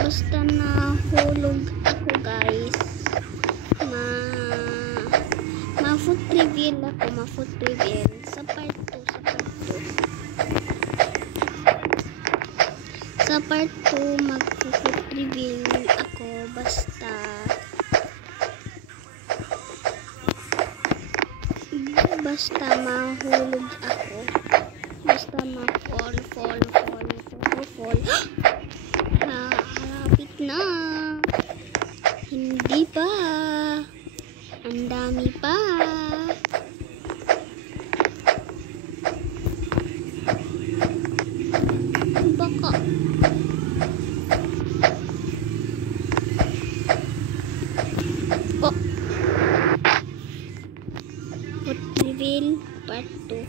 basta nahulog ako guys, ma-food reveal ako, ma-food reveal sa part 2, sa part 2 mag-food reveal ako, basta mahulog ako, basta ma-fall harapit na, hindi pa, ang dami pa. Baka food reveal part 2.